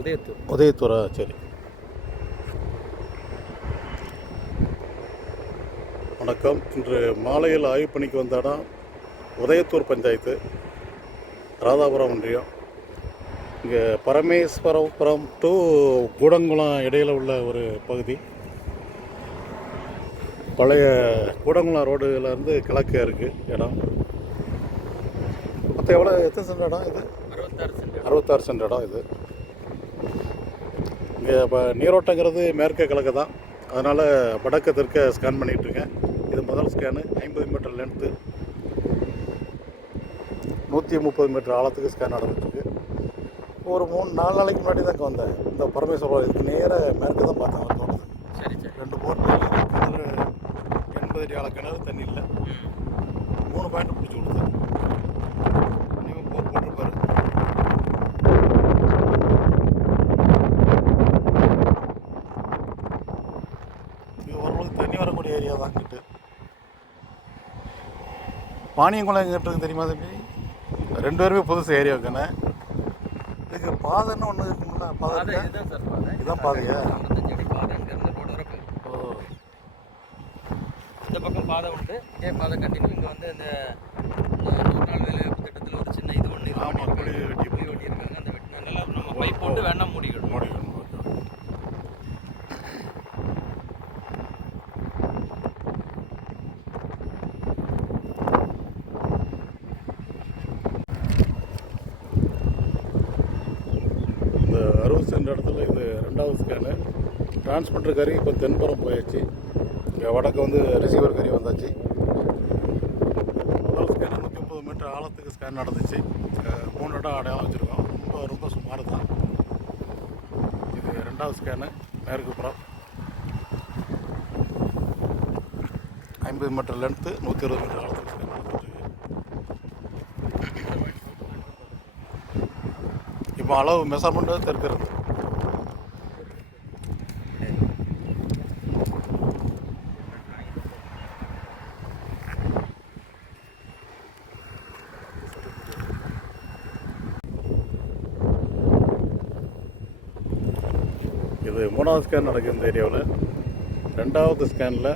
உதயத்தூர். உதயத்தூரா? சரி. வணக்கம். இன்று மாலையில் ஆய்வு பணிக்கு வந்த இடம் உதயத்தூர் பஞ்சாயத்து ராதாபுரம் ஒன்றியம். இங்கே பரமேஸ்வரபுரம் டு கூடங்குளம் இடையில் உள்ள ஒரு பகுதி. பழைய கூடங்குளம் ரோடுலேருந்து கிழக்கு இருக்குது இடம். மொத்தம் எவ்வளோ எத்தனை சென்ட் இடம் இது? அறுபத்தாறு சென்ட் அறுபத்தாறு சென்ட் இடம் இது. இங்கே இப்போ நீரோட்டங்கிறது மேற்க கிழக்கு தான். அதனால் வடக்கு தெற்க ஸ்கேன் பண்ணிகிட்டு இருக்கேன். இது முதல் ஸ்கேனு ஐம்பது மீட்டர் லென்த்து நூற்றி முப்பது மீட்டர் ஆழத்துக்கு ஸ்கேன் நடந்துட்டுருக்கு. ஒரு மூணு நாலு நாளைக்கு முன்னாடி தான் வந்தேன். இந்த பரமேஸ்வரம் இதுக்கு நேராக மேற்கு தான் பார்த்தேன் தோணுது சரி சரி. ரெண்டு போர் கிணறு எண்பது அடி ஆழ கிணறு தண்ணி இல்லை. மூணு பாயிண்ட் பிடிச்சி கொடுத்தேன். தான் கிட்ட பாணியங்குளம் எங்கிட்ட இருக்கு தெரியுமா தம்பி? ரெண்டு பேருமே புதுசு ஏரியாவுக்குண்ணே இதுக்கு பாதைன்னு ஒன்று இருக்குங்களா பாதை? இதுதான் பாதையா? ஓ. இந்த பக்கம் பாதை உண்டு. இதே பாதை கண்டினியூ இங்கே வந்து நூறு நாள் திட்டத்தில் ஒரு சின்ன இது ஒன்று ஆமா, குழி வெட்டி குழி வெட்டி இருக்காங்க அந்த வெட்டினால நம்ம பைப் போட்டு வேணா மூடிக்கணும். மோடி இந்த சென்ற இடத்துல இது ரெண்டாவது ஸ்கேனு டிரான்ஸ்மிட்டர் கறி இப்போ தென்புறம் போயாச்சு. இங்கே வடக்கு வந்து ரிசீவர் கறி வந்தாச்சு. முதல் ஸ்கேன் நூற்றி முப்பது மீட்டர் ஆழத்துக்கு ஸ்கேன் நடந்துச்சு. மூணு இடம் அடையாளம் வச்சுருக்கோம். ரொம்ப ரொம்ப சுமார் தான். இது ரெண்டாவது ஸ்கேனு மேற்கு புறம். ஐம்பது மீட்டர் லென்த்து நூற்றி இருபது மீட்டர் ஆழத்துக்கு ஸ்கேன் இப்போ அளவு மெஷர்மெண்ட்டு தெரிஞ்சிருக்கு இது மூணாவது ஸ்கேன் நடக்குது இந்த ஏரியாவில் ரெண்டாவது ஸ்கேனில்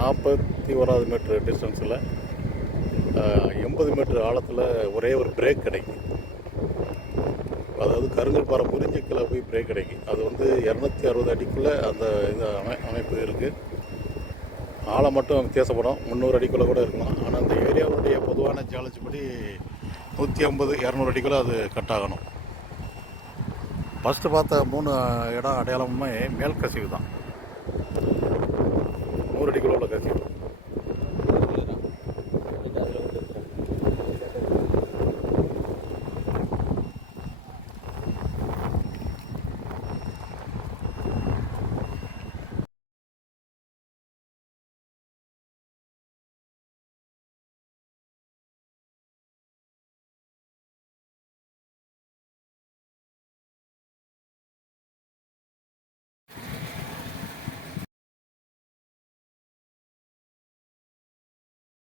நாற்பத்தி ஓராவது மீட்ரு டிஸ்டன்ஸில் எண்பது மீட்ரு ஆழத்தில் ஒரே ஒரு பிரேக் கிடைக்கும் அதாவது கருங்கல் பாறை புரிஞ்சு கீழே போய் பிரேக் கிடைக்கும் அது வந்து இரநூத்தி அறுபது அடிக்குள்ளே அந்த இது அமை அமைப்பு இருக்குது ஆழம் மட்டும் வித்தியாசப்படும். முந்நூறு அடிக்குள்ளே கூட இருக்கலாம். ஆனால் அந்த ஏரியாவுடைய பொதுவான ஜாலஜி படி நூற்றி ஐம்பது இரநூறு அடிக்குள்ளே அது கட் ஆகணும். ஃபஸ்ட்டு பார்த்த மூணு இடம் அடையாளமுமே மேல் கசிவு தான். நூறு அடிக்குள்ள உள்ள கசிவு.